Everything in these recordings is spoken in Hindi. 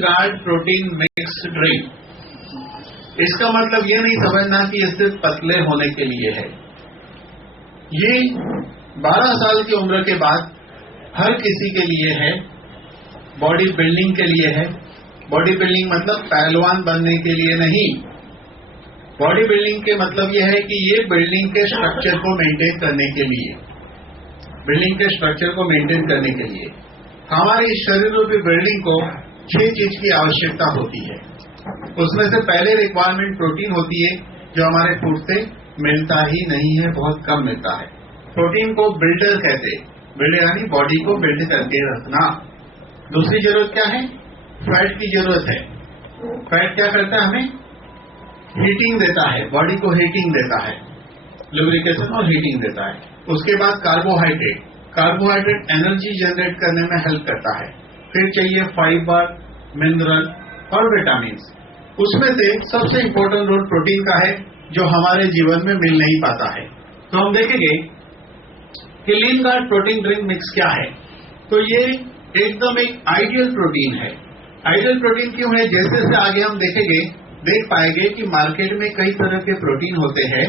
गार्ड प्रोटीन मिक्स ड्रिंक, इसका मतलब ये नहीं समझना कि ये सिर्फ पतले होने के लिए है। ये 12 साल की उम्र के बाद हर किसी के लिए है, बॉडी बिल्डिंग के लिए है। बॉडी बिल्डिंग मतलब पहलवान बनने के लिए नहीं। बॉडी बिल्डिंग के मतलब यह है कि ये बिल्डिंग के स्ट्रक्चर को मेंटेन करने के लिए, बिल्डिंग के स्ट्रक्चर को मेंटेन करने के लिए हमारे शरीर की बिल्डिंग को 6 चीज की आवश्यकता होती है। उसमें से पहले रिक्वायरमेंट प्रोटीन होती है, जो हमारे फूड से मिलता ही नहीं है, बहुत कम मिलता है। प्रोटीन को बिल्डर कहते हैं, बिल्डर यानी बॉडी को बिल्ड करके रखना। दूसरी जरूरत क्या है? फैट की जरूरत है। फैट क्या करता है? हमें हीटिंग देता है, बॉडी को हीटिंग देता है, लुब्रिकेशन और हीटिंग देता है। उसके बाद कार्बोहाइड्रेट, कार्बोहाइड्रेट एनर्जी जनरेट करने में हेल्प करता है। फिर चाहिए फाइबर, मिनरल और विटामिन। उसमें से सबसे इंपॉर्टेंट रोल प्रोटीन का है, जो हमारे जीवन में मिल नहीं पाता है। तो हम देखेंगे कि लीन गार्ड प्रोटीन ड्रिंक मिक्स क्या है। तो ये एकदम एक आइडियल प्रोटीन है। आइडियल प्रोटीन क्यों है? जैसे जैसे आगे हम देख पाएंगे कि मार्केट में कई तरह के प्रोटीन होते हैं,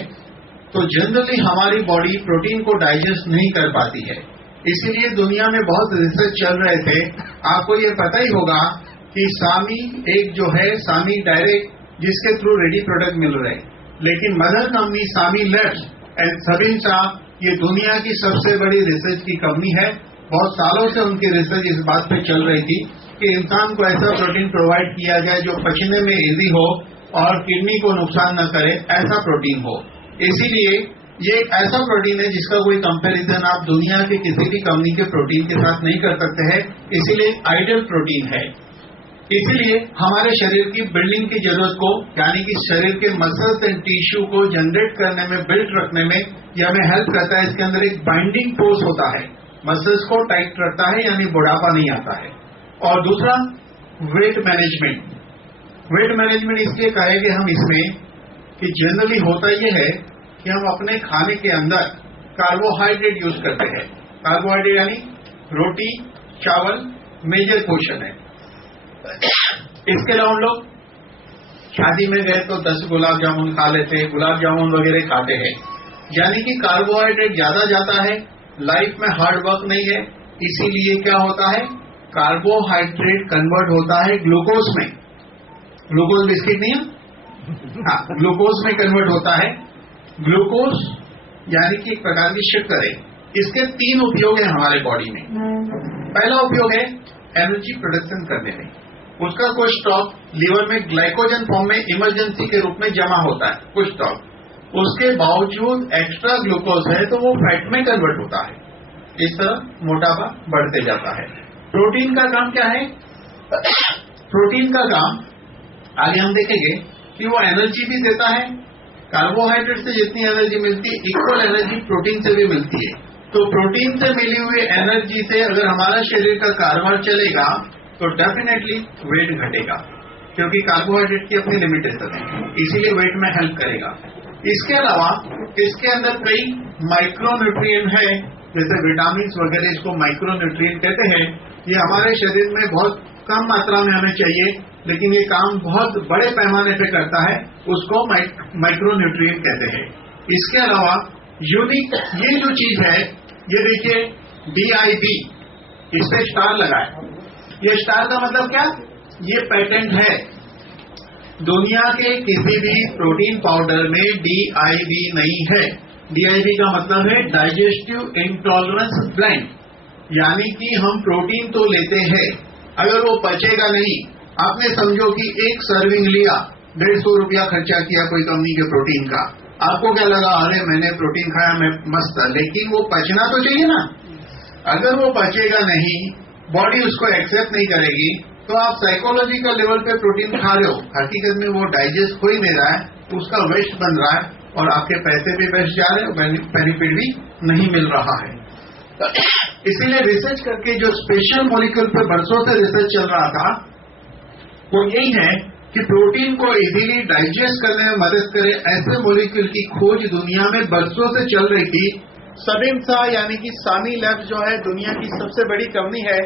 तो जनरली हमारी बॉडी प्रोटीन को डाइजेस्ट नहीं कर पाती है। इसीलिए दुनिया में बहुत रिसर्च चल रहे थे। आपको ये पता ही होगा कि सामी एक जो है, सामी डायरेक्ट, जिसके थ्रू रेडी प्रोडक्ट मिल रहे, लेकिन mother company Sami labs and Sabinsa, ये दुनिया की सबसे बड़ी रिसर्च की कंपनी है। बहुत सालों से उनकी रिसर्च इस बात पे चल रही थी कि इंसान को ऐसा प्रोटीन प्रोवाइड किया जाए जो पचने में इजी हो और किडनी को नुकसान न करे, ऐसा प्रोटीन हो। इसीलिए ये एक ऐसा प्रोटीन है जिसका कोई कंपैरिजन आप दुनिया के किसी भी कंपनी के प्रोटीन के साथ नहीं कर सकते हैं। इसीलिए आइडियल प्रोटीन है। इसीलिए हमारे शरीर की बिल्डिंग की जरूरत को, यानी कि शरीर के मसल्स एंड टिश्यू को जनरेट करने में, बिल्ड रखने में ये हमें हेल्प करता है। इसके अंदर एक बाइंडिंग फोर्स होता है, मसल्स को टाइट रखता है, यानी बुढ़ापा नहीं आता है। और दूसरा वेट मैनेजमेंट। वेट मैनेजमेंट इसलिए कहेंगे हम इसमें कि जनरली होता यह है कि हम अपने खाने के अंदर कार्बोहाइड्रेट यूज करते हैं। कार्बोहाइड्रेट यानी रोटी, चावल मेजर पोर्शन है। इसके अलावा हम लोग शादी में गए तो 10 गुलाब जामुन खा लेते हैं, गुलाब जामुन वगैरह खाते हैं। यानी कि कार्बोहाइड्रेट ज्यादा जाता है, लाइफ में हार्ड वर्क नहीं है, इसीलिए क्या होता है, कार्बोहाइड्रेट कन्वर्ट होता है ग्लूकोज में। ग्लूकोज बिस्किट नहीं है, हाँ, ग्लूकोज में कन्वर्ट होता है। ग्लूकोज यानी कि एक प्रकार की शक्कर है। इसके 3 उपयोग है हमारे बॉडी में। पहला उपयोग है एनर्जी प्रोडक्शन करने में। उसका कुछ स्टॉक लीवर में ग्लाइकोजन फॉर्म में इमरजेंसी के रूप में जमा होता है, कुछ स्टॉक। उसके बावजूद एक्स्ट्रा ग्लूकोज है तो वो फैट में कन्वर्ट होता है। इस तरह मोटापा बढ़ते जाता है। प्रोटीन का काम क्या है? प्रोटीन का काम आगे हम देखेंगे कि वो एनर्जी भी देता है। कार्बोहाइड्रेट से जितनी एनर्जी मिलती है, इक्वल एनर्जी प्रोटीन से भी मिलती है। तो प्रोटीन से मिली हुई एनर्जी से अगर हमारा शरीर का कारोबार चलेगा तो डेफिनेटली वेट घटेगा, क्योंकि कार्बोहाइड्रेट की अपनी लिमिटेशन है, इसीलिए वेट में हेल्प करेगा। इसके अलावा इसके अंदर कई माइक्रोन्यूट्रिएंट है, जैसे विटामिन वगैरह, इसको माइक्रोन्यूट्रिएंट कहते हैं। ये हमारे शरीर में बहुत कम मात्रा में हमें चाहिए, लेकिन ये काम बहुत बड़े पैमाने पे करता है, उसको माइक्रोन्यूट्रिएंट कहते हैं। इसके अलावा यूनिक ये जो चीज है, ये देखिए DIB, इस पे स्टार लगा है। ये स्टार का मतलब क्या? ये पेटेंट है। दुनिया के किसी भी प्रोटीन पाउडर में DIB नहीं है। DIB का मतलब है डाइजेस्टिव इंटॉलरेंस ब्लेंड, यानी कि हम प्रोटीन तो लेते हैं, अगर वो पचेगा नहीं, आपने समझो कि एक सर्विंग लिया, 150 रुपया खर्चा किया कोई कंपनी के प्रोटीन का, आपको क्या लगा, अरे मैंने प्रोटीन खाया, मैं मस्त, लेकिन वो पचना तो चाहिए ना। अगर वो पचेगा नहीं, बॉडी उसको एक्सेप्ट नहीं करेगी, तो आप साइकोलॉजिकल लेवल पे प्रोटीन खा रहे हो, हकीकत में वो डाइजेस्ट हो ही नहीं रहा है, उसका वेस्ट बन रहा है और आपके पैसे भी वेस्ट जा रहे हैं, बेनिफिट भी नहीं मिल रहा है। इसीलिए रिसर्च करके जो स्पेशल मॉलिक्यूल पे बरसों से रिसर्च चल रहा था, वो यही है कि प्रोटीन को इजीली डाइजेस्ट करने में मदद करे, ऐसे मॉलिक्यूल की खोज दुनिया में बरसों से चल रही थी। सबिनसा यानी कि सामी लैब्स जो है दुनिया की सबसे बड़ी कंपनी है,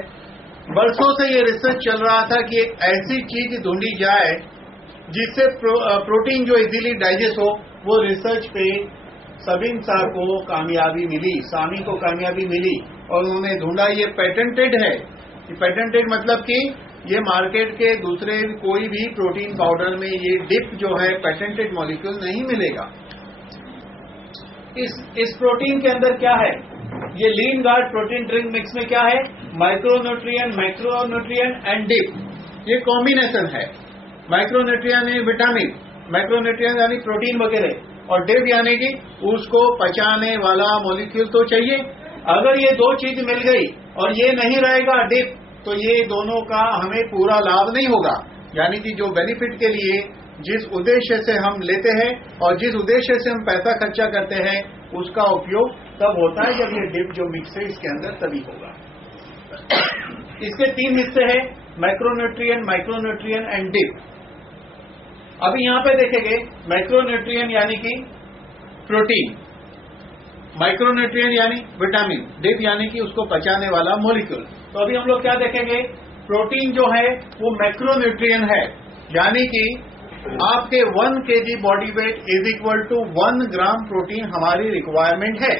वर्षों से ये रिसर्च चल रहा था कि एक ऐसी चीज ढूंढी जाए जिससे प्रोटीन जो इजीली डाइजेस्ट हो। वो रिसर्च पे सबिन साहब को कामयाबी मिली, सामी को कामयाबी मिली और उन्होंने ढूंढा। ये पेटेंटेड है। पेटेंटेड मतलब कि ये मार्केट के दूसरे कोई भी प्रोटीन पाउडर में ये डिप जो है पेटेंटेड मॉलिक्यूल नहीं मिलेगा। इस प्रोटीन के अंदर क्या है? ये लीन गार्ड प्रोटीन ड्रिंक मिक्स में क्या है? माइक्रोन्यूट्रिएंट, मैक्रोन्यूट्रिएंट एंड डिप, ये कॉम्बिनेशन है। माइक्रोन्यूट्रिएंट यानी विटामिन, मैक्रोन्यूट्रिएंट यानी प्रोटीन वगैरह, और डिप यानी कि उसको पचाने वाला मॉलिक्यूल तो चाहिए। अगर ये दो चीज मिल गई और ये नहीं रहेगा डिप, तो ये दोनों का हमें पूरा लाभ नहीं होगा। यानी कि जो बेनिफिट के लिए जिस उद्देश्य से हम लेते हैं और जिस उद्देश्य से हम पैसा खर्चा करते हैं, उसका उपयोग तब होता है जब ये डिप जो मिक्स है इसके अंदर तभी होगा। इसके 3 हिस्से हैं, मैक्रोन्यूट्रिएंट, माइक्रोन्यूट्रिएंट एंड डिप। अभी यहां पे देखेंगे, मैक्रोन्यूट्रिएंट यानी कि प्रोटीन, माइक्रोन्यूट्रिएंट यानी विटामिन, डिप यानी कि उसको पचाने वाला मॉलिक्यूल। तो अभी हम लोग क्या देखेंगे? प्रोटीन जो है वो मैक्रोन्यूट्रिएंट है, यानी कि आपके 1 kg body weight is equal to 1 gram protein हमारी रिक्वायरमेंट है।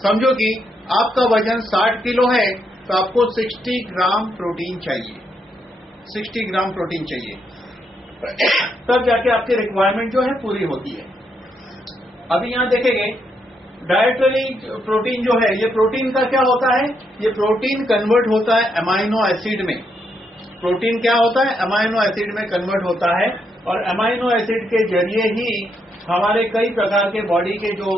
समझो कि आपका वजन 60 किलो है, तो आपको 60 ग्राम प्रोटीन चाहिए, 60 ग्राम प्रोटीन चाहिए, तब जाके आपकी रिक्वायरमेंट जो है पूरी होती है। अभी यहां देखेंगे, डायटरी प्रोटीन जो है, ये प्रोटीन का क्या होता है? ये प्रोटीन कन्वर्ट होता है अमाइनो एसिड में। प्रोटीन क्या होता है? अमाइनो एसिड में कन्वर्ट होता है, और अमाइनो एसिड के जरिए ही हमारे कई प्रकार के बॉडी के जो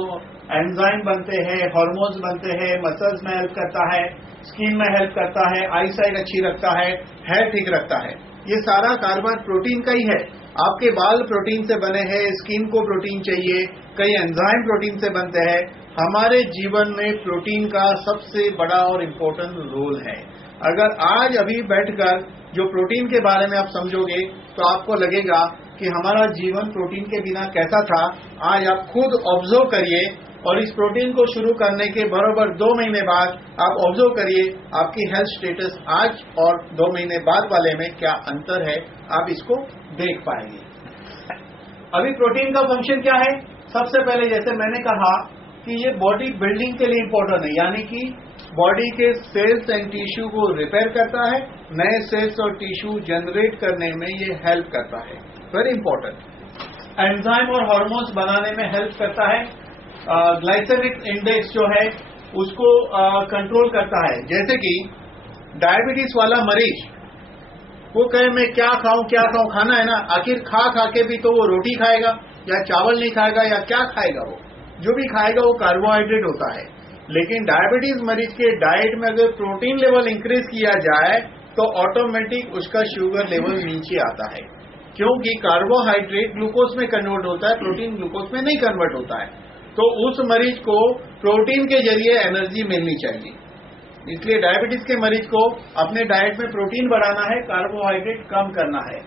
एंजाइम बनते हैं, हार्मोन्स बनते हैं, मसल्स में हेल्प करता है, स्किन में हेल्प करता है, आई साइट अच्छी रखता है, हेयर ठीक रखता है। ये सारा कारोबार प्रोटीन का ही है। आपके बाल प्रोटीन से बने हैं, स्किन को प्रोटीन चाहिए, कई एंजाइम प्रोटीन से बनते हैं। हमारे जीवन में प्रोटीन का सबसे बड़ा और इम्पोर्टेंट रोल है। अगर आज अभी बैठकर जो प्रोटीन के बारे में आप समझोगे तो आपको लगेगा कि हमारा जीवन प्रोटीन के बिना कैसा था। आज आप खुद ऑब्जर्व करिए, और इस प्रोटीन को शुरू करने के बराबर 2 महीने बाद आप ऑब्जर्व करिए आपकी हेल्थ स्टेटस आज और 2 महीने बाद वाले में क्या अंतर है, आप इसको देख पाएंगे। अभी प्रोटीन का फंक्शन क्या है? सबसे पहले जैसे मैंने कहा कि ये बॉडी बिल्डिंग के लिए इंपॉर्टेंट है, यानी कि बॉडी के सेल्स एंड टिश्यू को रिपेयर करता है, नए सेल्स और टिश्यू जनरेट करने में ये हेल्प करता है, वेरी इंपॉर्टेंट। एंजाइम और हार्मोन्स बनाने में हेल्प करता है। ग्लाइसेमिक इंडेक्स जो है उसको कंट्रोल करता है। जैसे कि डायबिटीज वाला मरीज वो कहे मैं क्या खाऊं खाना है ना, आखिर खा के भी तो वो रोटी खाएगा या चावल नहीं खाएगा या क्या खाएगा? वो जो भी खाएगा वो कार्बोहाइड्रेट होता है। लेकिन डायबिटीज मरीज के डाइट में अगर प्रोटीन लेवल इंक्रीज किया जाए तो ऑटोमेटिक उसका शुगर लेवल नीचे आता है, क्योंकि कार्बोहाइड्रेट ग्लूकोज में कन्वर्ट होता है, प्रोटीन ग्लूकोज में नहीं कन्वर्ट होता है। तो उस मरीज को प्रोटीन के जरिए एनर्जी मिलनी चाहिए। इसलिए डायबिटीज के मरीज को अपने डाइट में प्रोटीन बढ़ाना है, कार्बोहाइड्रेट कम करना है।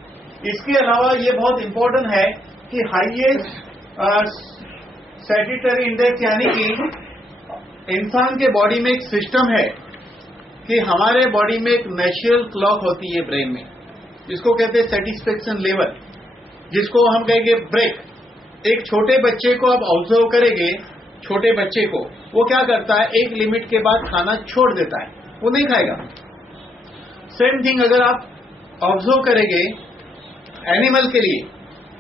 इसके अलावा ये बहुत इंपॉर्टेंट है कि हाईएस्ट सैटिस्फैक्टरी इंडेक्स, यानी कि इंसान के बॉडी में एक सिस्टम है कि हमारे बॉडी में एक नेचुरल क्लॉक होती है ब्रेन में, जिसको कहते हैं सेटिस्फेक्शन लेवल, जिसको हम कहेंगे ब्रेक। एक छोटे बच्चे को आप ऑब्जर्व करेंगे, छोटे बच्चे को वो क्या करता है, एक लिमिट के बाद खाना छोड़ देता है, वो नहीं खाएगा। सेम थिंग अगर आप ऑब्जर्व करेंगे एनिमल के लिए,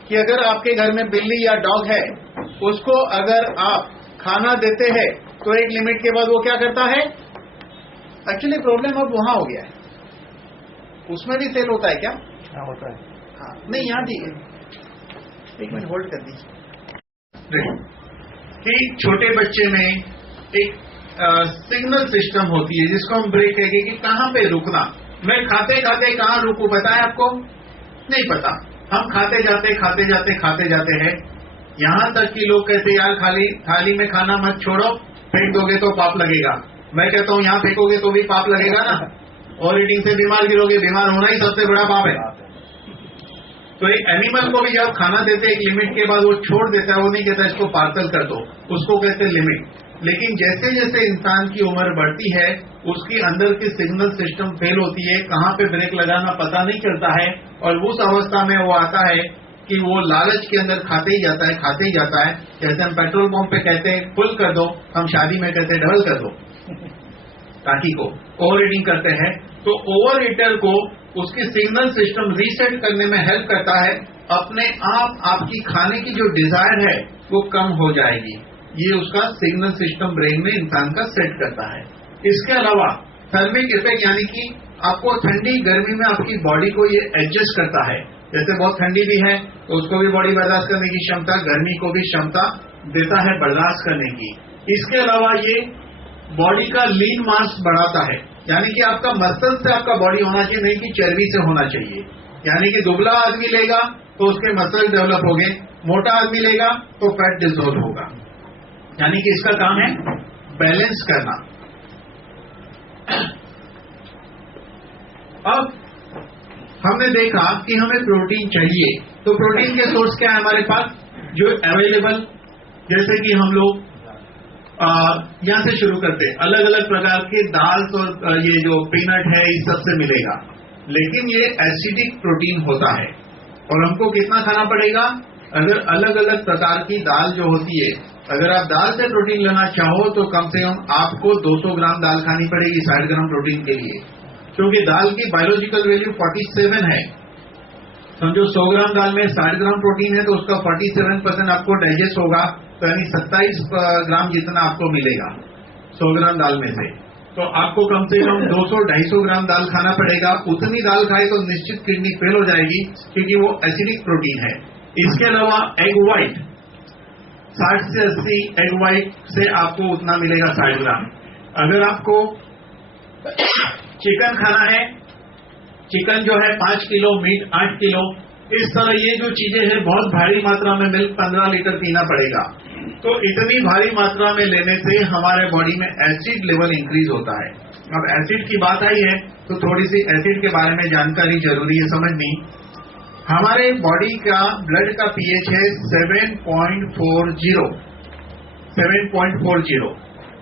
कि अगर आपके घर में बिल्ली या डॉग है, उसको अगर आप खाना देते हैं तो एक लिमिट के बाद वो क्या करता है। एक्चुअली प्रॉब्लम अब वहां हो गया है, उसमें भी सेल होता है क्या? हाँ होता है। हाँ नहीं, यहाँ दी एक मिनट होल्ड कर दीजिए। कि छोटे बच्चे में एक सिग्नल सिस्टम होती है जिसको हम ब्रेक कहेंगे कि कहां पे रुकना। मैं खाते खाते कहां रुकूं, पता है आपको? नहीं पता। हम खाते जाते हैं, यहां तक कि लोग कहते यार थाली में खाना मत छोड़ो, फेंक दोगे तो पाप लगेगा। मैं कहता हूं यहां फेंकोगे तो भी पाप लगेगा ना, और ईटिंग से बीमार गिरोगे, बीमार होना ही सबसे बड़ा पाप है। तो एक एनिमल को भी जब खाना देते एक लिमिट के बाद वो छोड़ देता है, वो नहीं कहता इसको पार्सल कर दो, उसको कहते हैं लिमिट। लेकिन जैसे जैसे इंसान की उम्र बढ़ती है उसकी अंदर की सिग्नल सिस्टम फेल होती है, कहां पे ब्रेक लगाना पता नहीं चलता है, और उस अवस्था में वो आता है कि वो लालच के अंदर खाते ही जाता है। जैसे हम पेट्रोल पंप पे कहते हैं फुल कर दो, हम शादी में कहते हैं डबल कर दो टाकी को, ओवर हीटिंग करते हैं। तो ओवर हीटर को उसकी सिग्नल सिस्टम रीसेट करने में हेल्प करता है। अपने आप आपकी खाने की जो डिजायर है वो कम हो जाएगी, ये उसका सिग्नल सिस्टम ब्रेन में इंसान का सेट करता है। इसके अलावा थर्मिक इफेक्ट, यानी कि आपको ठंडी गर्मी में आपकी बॉडी को ये एडजस्ट करता है। जैसे बहुत ठंडी भी है तो उसको भी बॉडी बर्दाश्त करने की क्षमता, गर्मी को भी क्षमता देता है बर्दाश्त करने की। इसके अलावा ये बॉडी का लीन मास बढ़ाता है, यानी कि आपका मसल से आपका बॉडी होना चाहिए, नहीं कि चर्बी से होना चाहिए। यानी कि दुबला आदमी लेगा तो उसके मसल डेवलप होंगे, मोटा आदमी लेगा तो फैट डिसॉल्व होगा। यानी कि इसका काम है बैलेंस करना। अब हमने देखा कि हमें प्रोटीन चाहिए, तो प्रोटीन के सोर्स क्या है हमारे पास जो अवेलेबल, जैसे कि हम लोग यहां से शुरू करते, अलग अलग प्रकार के दाल और ये जो पीनट है इस सब से मिलेगा, लेकिन ये एसिडिक प्रोटीन होता है और हमको कितना खाना पड़ेगा। अगर अलग अलग प्रकार की दाल जो होती है, अगर आप दाल से प्रोटीन लेना चाहो तो कम से कम आपको 200 ग्राम दाल खानी पड़ेगी 60 ग्राम प्रोटीन के लिए, क्योंकि दाल की बायोलॉजिकल वैल्यू 47 है। समझो 100 ग्राम दाल में 60 ग्राम प्रोटीन है तो उसका 47% आपको डाइजेस्ट होगा, तो यानी 27 ग्राम जितना आपको मिलेगा 100 ग्राम दाल में से। तो आपको कम से कम 200-250 ग्राम दाल खाना पड़ेगा। उतनी दाल खाए तो निश्चित किडनी फेल हो जाएगी, क्योंकि वो एसिडिक प्रोटीन है। इसके अलावा एग व्हाइट, 60 से 80 एग व्हाइट से आपको उतना मिलेगा 60 ग्राम। अगर आपको चिकन खाना है, चिकन जो है 5 किलो, मीट 8 किलो, इस तरह ये जो चीजें हैं बहुत भारी मात्रा में मिल्क 15 लीटर पीना पड़ेगा। तो इतनी भारी मात्रा में लेने से हमारे बॉडी में एसिड लेवल इंक्रीज होता है। अब एसिड की बात आई है तो थोड़ी सी एसिड के बारे में जानकारी जरूरी है समझनी। हमारे बॉडी का ब्लड का पीएच है 7.40।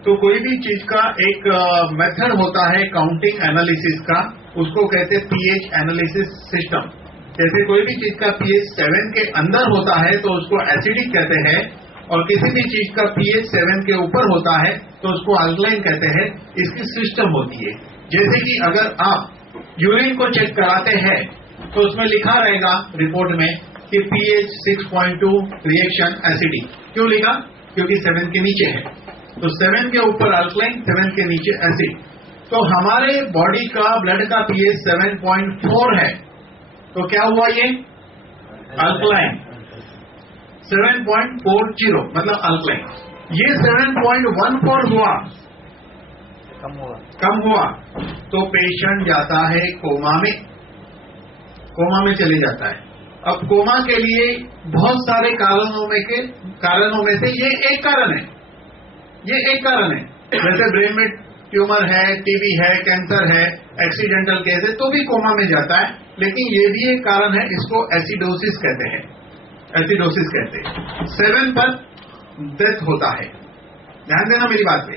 तो कोई भी चीज का एक मेथड होता है काउंटिंग एनालिसिस का, उसको कहते हैं पीएच एनालिसिस सिस्टम। जैसे कोई भी चीज का पीएच 7 के अंदर होता है तो उसको एसिडिक कहते हैं, और किसी भी चीज का पीएच 7 के ऊपर होता है तो उसको अल्कलाइन कहते हैं। इसकी सिस्टम होती है, जैसे कि अगर आप यूरिन को चेक कराते हैं तो उसमें लिखा रहेगा रिपोर्ट में कि पीएच 6.2 रिएक्शन एसिडिक। क्यों लिखा? क्योंकि 7 के नीचे है, तो 7 के ऊपर अल्कलाइन, 7 के नीचे एसिड। तो हमारे बॉडी का ब्लड का पीएच 7.4 है, तो क्या हुआ ये अल्कलाइन। 7.40 मतलब अल्कलाइन। ये 7.14 हुआ, कम हुआ तो पेशेंट जाता है कोमा में चले जाता है। अब कोमा के लिए बहुत सारे कारणों में से ये एक कारण है। जैसे ब्रेन में ट्यूमर है, टीबी है, कैंसर है, एक्सीडेंटल केस है तो भी कोमा में जाता है, लेकिन ये भी एक कारण है, इसको एसिडोसिस कहते हैं। 7 पर डेथ होता है, ध्यान देना मेरी बात पे,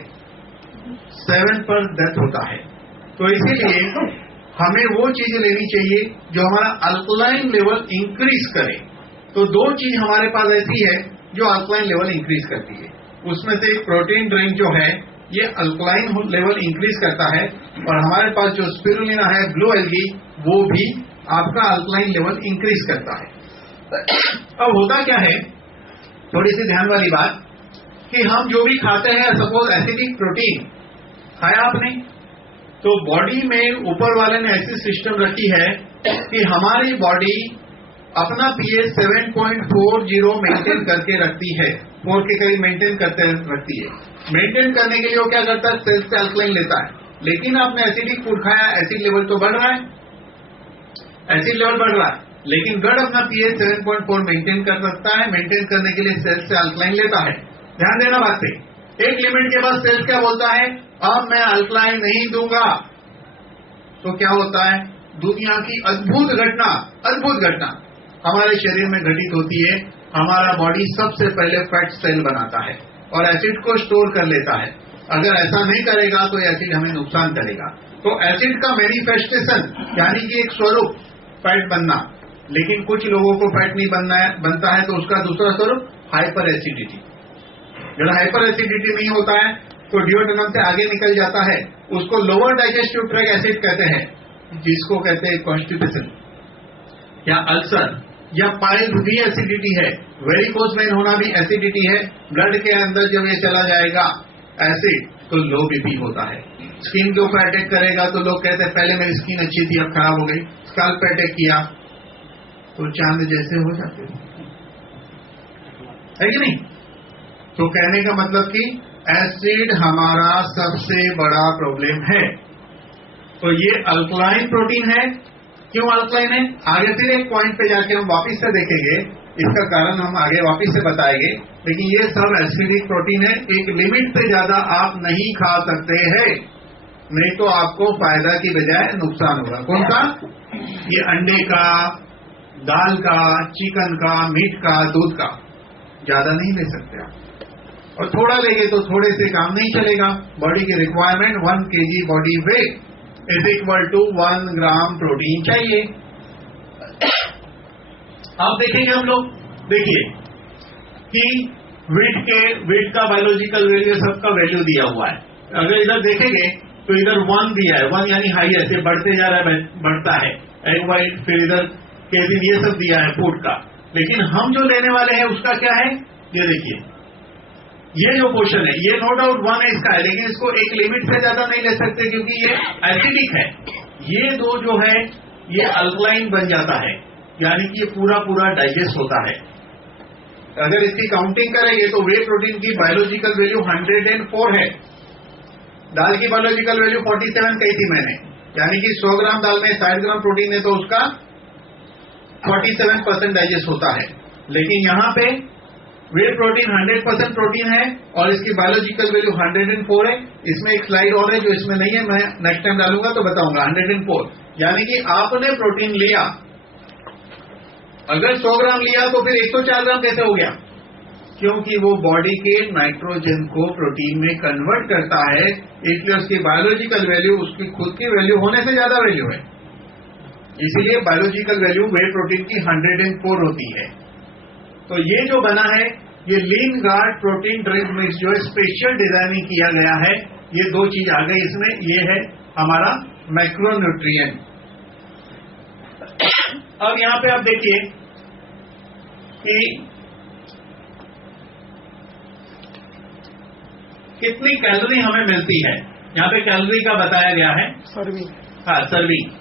7 पर डेथ होता है। तो इसीलिए हमें वो चीजें लेनी चाहिए जो हमारा अल्कलाइन लेवल इंक्रीज करे। तो 2 चीज हमारे पास ऐसी है जो अल्कलाइन लेवल इंक्रीज करती है। उसमें से प्रोटीन ड्रिंक जो है ये अल्कलाइन लेवल इंक्रीज करता है, और हमारे पास जो स्पिरुलिना है, ब्लू एल्गी, वो भी आपका अल्कलाइन लेवल इंक्रीज करता है। अब होता क्या है, थोड़ी सी ध्यान वाली बात, कि हम जो भी खाते हैं, सपोज एसिडिक प्रोटीन खाया आपने, तो बॉडी में ऊपर वाले ने ऐसी सिस्टम रखी है कि हमारी बॉडी अपना पीएच 7.40 मेंटेन करके रखती है, 4 के करीब मेंटेन करते रखती है। मेंटेन करने के लिए वो क्या करता है, सेल्स से अल्कलाइन लेता है। लेकिन आपने एसिडिक फूड खाया, एसिड लेवल तो बढ़ रहा है, एसिड लेवल बढ़ रहा है, लेकिन गढ़ अपना पीएच 7.4 मेंटेन कर सकता है। मेंटेन करने के लिए सेल्स से अल्कलाइन लेता है। ध्यान देना बात पे, एक लिमिट के बाद सेल्स क्या बोलता है, अब मैं अल्कलाइन नहीं दूंगा। तो क्या होता है, दुनिया की अद्भुत घटना हमारे शरीर में घटित होती है। हमारा बॉडी सबसे पहले फैट सेल बनाता है, और एसिड को स्टोर कर लेता है। अगर ऐसा नहीं करेगा तो एसिड हमें नुकसान करेगा। तो एसिड का मैनिफेस्टेशन यानी कि एक स्वरूप फैट बनना, लेकिन कुछ लोगों को फैट नहीं बनता है तो उसका दूसरा स्वरूप हाइपर एसिडिटी। जब हाइपर एसिडिटी नहीं होता है तो डिओडेनम से आगे निकल जाता है, उसको लोअर डाइजेस्टिव ट्रैक्ट एसिड कहते हैं, जिसको कहते हैं कॉन्स्टिपेशन या अल्सर, या पाइल्स भी एसिडिटी है, वेरिकोज वेन होना भी एसिडिटी है। ब्लड के अंदर जब ये चला जाएगा एसिड तो लो बीपी होता है। स्किन के ऊपर अटैक करेगा तो लोग कहते हैं पहले मेरी स्किन अच्छी थी अब खराब हो गई। स्कैल्प पे अटैक किया तो चांद जैसे हो जाते है कि नहीं। तो कहने का मतलब कि एसिड हमारा सबसे बड़ा प्रॉब्लम है। तो ये अल्कलाइन प्रोटीन है। क्यों अल्कलाइन है, आगे फिर एक पॉइंट पे जाके हम वापस से देखेंगे, इसका कारण हम आगे वापस से बताएंगे। लेकिन ये सब एसिडिक प्रोटीन है, एक लिमिट से ज्यादा आप नहीं खा सकते हैं, नहीं तो आपको फायदा की बजाय नुकसान होगा। कौन सा, ये अंडे का, दाल का, चिकन का, मीट का, दूध का ज्यादा नहीं ले सकते आप, और थोड़ा लेंगे तो थोड़े से काम नहीं चलेगा। बॉडी की requirement 1 kg body weight is equal to 1 gram protein चाहिए। अब देखेंगे हम लोग, देखिए कि वेट का बायोलॉजिकल वैल्यू, सबका वैल्यू दिया हुआ है। अगर इधर देखेंगे तो इधर 1 दिया है, 1 यानी हाईएस्ट, ये बढ़ते जा रहा है, बढ़ता है एग वाइट, फिर इधर केजिन, ये सब दिया है फूड का। लेकिन हम जो लेने वाले हैं उसका क्या है, ये देखिए, ये जो पोर्शन है ये नो डाउट 1 है इसका है, लेकिन इसको एक लिमिट से ज्यादा नहीं ले सकते क्योंकि ये एसिडिक है। ये दो जो है ये अल्कलाइन बन जाता है, यानी कि ये पूरा पूरा डाइजेस्ट होता है। अगर इसकी काउंटिंग करेंगे तो वे प्रोटीन की बायोलॉजिकल वैल्यू 104 है, दाल की बायोलॉजिकल वैल्यू 47 कही थी मैंने, यानी कि 100 ग्राम दाल में 60 ग्राम प्रोटीन है तो उसका 47% डाइजेस्ट होता है। लेकिन यहां पे वे प्रोटीन 100% प्रोटीन है और इसकी बायोलॉजिकल वैल्यू 104 है। इसमें एक स्लाइड और है जो इसमें नहीं है, मैं नेक्स्ट टाइम डालूंगा तो बताऊंगा। 104 यानी कि आपने प्रोटीन लिया, अगर 100 ग्राम लिया तो फिर 104 ग्राम कैसे हो गया, क्योंकि वो बॉडी के नाइट्रोजन को प्रोटीन में कन्वर्ट करता है, इसलिए उसकी बायोलॉजिकल वैल्यू उसकी खुद की वैल्यू होने से ज्यादा वैल्यू है। इसीलिए बायोलॉजिकल वैल्यू वे प्रोटीन की 104 होती है। तो ये जो बना है ये लीन गार्ड प्रोटीन ड्रिंक मिक्स जो स्पेशल डिजाइनिंग किया गया है, ये दो चीज आ गई इसमें। ये है हमारा मैक्रोन्यूट्रिएंट। अब यहां पे आप देखिए कि कितनी कैलोरी हमें मिलती है। यहां पे कैलोरी का बताया गया है, सर्विंग। हाँ, सर्विंग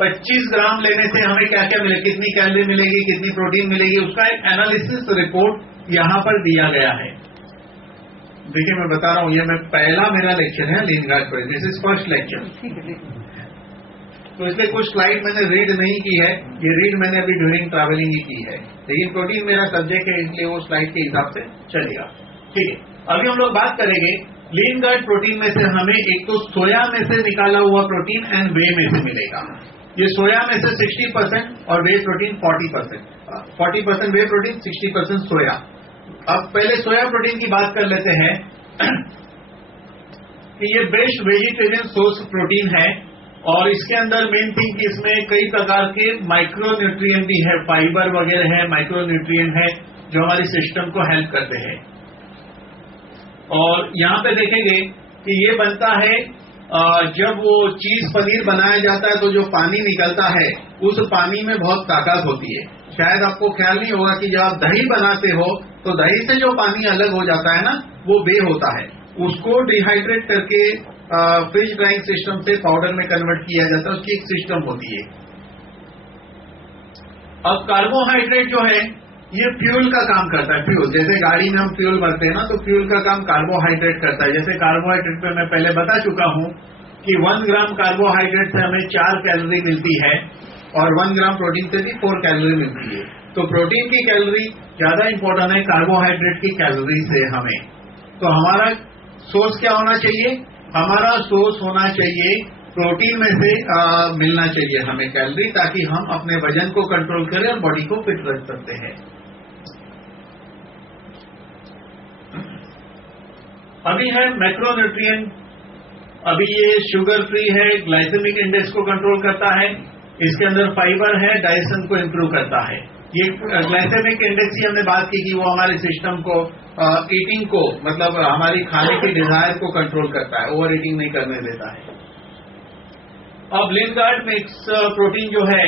25 ग्राम लेने से हमें क्या क्या मिलेगा, कितनी कैलोरी मिलेगी, कितनी प्रोटीन मिलेगी, उसका एक एनालिसिस रिपोर्ट यहां पर दिया गया है। देखिए मैं बता रहा हूं, ये मैं पहला मेरा लेक्चर है लीन गार्ड पर, दिस इज फर्स्ट लेक्चर। तो इसलिए कुछ स्लाइड मैंने रीड नहीं की है, ये रीड मैंने अभी ड्यूरिंग ट्रैवलिंग ही की है, लेकिन प्रोटीन मेरा सब्जेक्ट है इसलिए वो स्लाइड के हिसाब से चलेगा। ठीक है, अभी हम लोग बात करेंगे लीन गार्ड प्रोटीन में से हमें एक तो सोया में से निकाला हुआ प्रोटीन एंड वे में से मिलेगा। ये सोया में से 60% और वे प्रोटीन 40%, 40% वे प्रोटीन, 60% सोया। अब पहले सोया प्रोटीन की बात कर लेते हैं कि ये बेस्ट वेजिटेरियन सोर्स प्रोटीन है और इसके अंदर मेन थिंग कि इसमें कई प्रकार के माइक्रो न्यूट्रिएंट भी है, फाइबर वगैरह है, माइक्रो न्यूट्रिएंट है जो हमारे सिस्टम को हेल्प करते हैं। और यहां पे देखेंगे कि ये बनता है जब वो चीज पनीर बनाया जाता है तो जो पानी निकलता है उस पानी में बहुत ताकत होती है। शायद आपको ख्याल नहीं होगा कि जब आप दही बनाते हो तो दही से जो पानी अलग हो जाता है ना, वो वे होता है, उसको डिहाइड्रेट करके फ्रिज ड्राइंग सिस्टम से पाउडर में कन्वर्ट किया जाता है, उसकी एक सिस्टम होती है। अब कार्बोहाइड्रेट जो है ये फ्यूल का काम करता है। फ्यूल जैसे गाड़ी में हम फ्यूल भरते हैं ना, तो फ्यूल का काम कार्बोहाइड्रेट करता है। जैसे कार्बोहाइड्रेट पे मैं पहले बता चुका हूं कि 1 ग्राम कार्बोहाइड्रेट से हमें 4 कैलोरी मिलती है और 1 ग्राम प्रोटीन से भी 4 कैलोरी मिलती है। तो प्रोटीन की कैलोरी ज्यादा इंपॉर्टेंट है कार्बोहाइड्रेट की कैलोरी से हमें। तो हमारा सोर्स क्या होना चाहिए, हमारा सोर्स होना चाहिए प्रोटीन में से मिलना चाहिए हमें कैलोरी, ताकि हम अपने वजन को कंट्रोल करें और बॉडी को फिट रख सकते हैं। अभी है मैक्रोन्यूट्रिएंट, अभी ये शुगर फ्री है, ग्लाइसेमिक इंडेक्स को कंट्रोल करता है, इसके अंदर फाइबर है, डाइजेशन को इंप्रूव करता है। ये ग्लाइसेमिक इंडेक्स की हमने बात की कि वो हमारे सिस्टम को ईटिंग को मतलब हमारी खाने की डिजायर को कंट्रोल करता है, ओवर ईटिंग नहीं करने देता है। अब लिनगार्ड मिक्स प्रोटीन जो है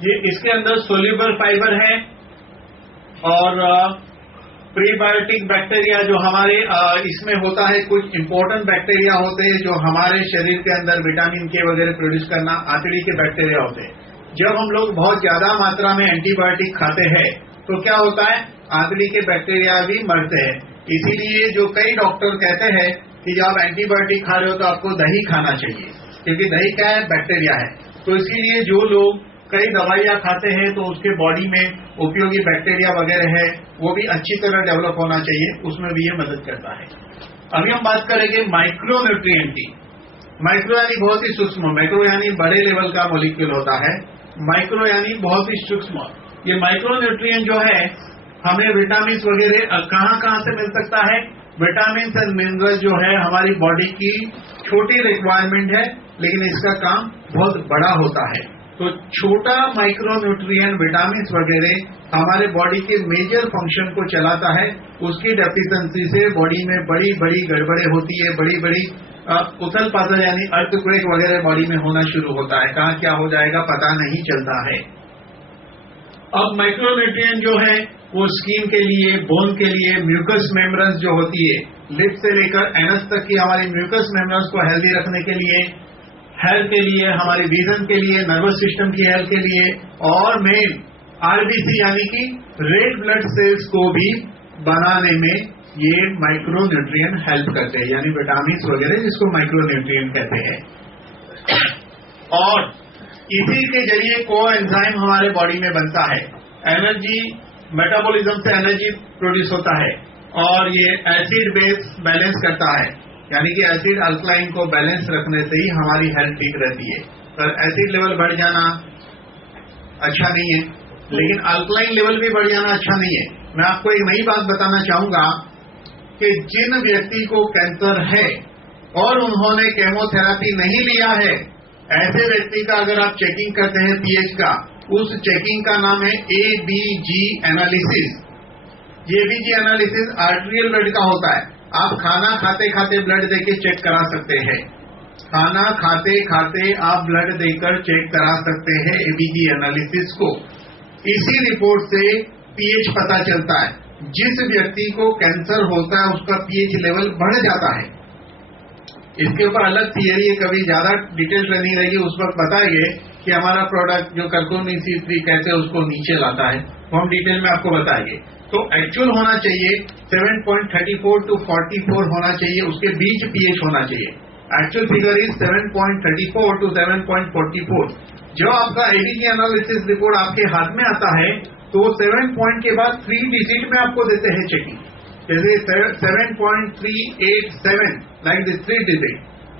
ये इसके अंदर सोल्यूबल फाइबर है और प्रीबायोटिक बैक्टीरिया जो हमारे इसमें होता है, कुछ इंपॉर्टेंट बैक्टीरिया होते हैं जो हमारे शरीर के अंदर विटामिन के वगैरह प्रोड्यूस करना आंतड़ी के बैक्टीरिया होते हैं। जब हम लोग बहुत ज्यादा मात्रा में एंटीबायोटिक खाते हैं तो क्या होता है, आंतड़ी के बैक्टीरिया भी मरते हैं। इसीलिए जो कई डॉक्टर कहते हैं कि जब आप एंटीबायोटिक खा रहे हो तो आपको दही खाना चाहिए, क्योंकि दही क्या है, बैक्टीरिया है। तो इसीलिए जो लोग कई दवाइयां खाते हैं तो उसके बॉडी में उपयोगी बैक्टीरिया वगैरह है वो भी अच्छी तरह डेवलप होना चाहिए, उसमें भी ये मदद करता है। अभी हम बात करेंगे माइक्रोन्यूट्रिएंट की। माइक्रो यानी बहुत ही सूक्ष्म, मैक्रो यानी बड़े लेवल का मॉलिक्यूल होता है, माइक्रो यानी बहुत ही सूक्ष्म। ये माइक्रोन्यूट्रिएंट जो है हमें विटामिन वगैरह कहां से मिल सकता है। विटामिन एंड मिनरल जो है हमारी बॉडी की छोटी रिक्वायरमेंट है, लेकिन इसका काम बहुत बड़ा होता है। तो छोटा माइक्रोन्यूट्रिएंट विटामिन वगैरह हमारे बॉडी के मेजर फंक्शन को चलाता है। उसकी डेफिशिएंसी से बॉडी में बड़ी बड़ी गड़बड़े होती है, बड़ी बड़ी उथल पाथल यानी अर्थक्वेक वगैरह बॉडी में होना शुरू होता है। कहाँ क्या हो जाएगा पता नहीं चलता है। अब माइक्रोन्यूट्रिएंट जो है वो स्किन के लिए, बोन के लिए, म्यूकस मेम्ब्रेन्स जो होती है लिप से लेकर एनस तक की हमारी म्यूकस मेम्ब्रेन्स को हेल्दी रखने के लिए, हेल्थ के लिए, हमारे विजन के लिए, नर्वस सिस्टम की हेल्थ के लिए, और मेन आरबीसी यानी कि रेड ब्लड सेल्स को भी बनाने में ये माइक्रोन्यूट्रिएंट हेल्प करते हैं, यानी विटामिन वगैरह जिसको माइक्रोन्यूट्रिएंट कहते हैं। और इसी के जरिए कोएंजाइम हमारे बॉडी में बनता है, एनर्जी मेटाबॉलिज्म से एनर्जी प्रोड्यूस होता है, और ये एसिड बेस बैलेंस करता है, यानी कि एसिड अल्कलाइन को बैलेंस रखने से ही हमारी हेल्थ ठीक रहती है। पर एसिड लेवल बढ़ जाना अच्छा नहीं है, लेकिन अल्कलाइन लेवल भी बढ़ जाना अच्छा नहीं है। मैं आपको एक नई बात बताना चाहूंगा कि जिन व्यक्ति को कैंसर है और उन्होंने केमोथेरेपी नहीं लिया है, ऐसे व्यक्ति का अगर आप चेकिंग करते हैं पीएच का, उस चेकिंग का नाम है एबीजी एनालिसिस। ये एबीजी एनालिसिस आर्टेरियल ब्लड का होता है। आप खाना खाते खाते ब्लड देके चेक करा सकते हैं, खाना खाते खाते आप ब्लड देकर चेक करा सकते हैं एबीजी एनालिसिस को। इसी रिपोर्ट से पीएच पता चलता है। जिस व्यक्ति को कैंसर होता है उसका पीएच लेवल बढ़ जाता है। इसके ऊपर अलग थियरी है, कभी ज्यादा डिटेल नहीं रहेगी, उस वक्त बताएंगे कि हमारा प्रोडक्ट जो कर्कुमिन C3 कहते हैं उसको नीचे लाता है, वो हम डिटेल में आपको बताएंगे। तो एक्चुअल होना चाहिए 7.34 to 44 होना चाहिए, उसके बीच पीएच होना चाहिए। Actual figure is 7.34 to 7.44। जब आपका एबीजी एनालिसिस रिपोर्ट आपके हाथ में आता है तो 7 पॉइंट के बाद 3 डिजिट में आपको देते हैं चेकिंग, जैसे 7.387 लाइक दिस 3 डिजिट,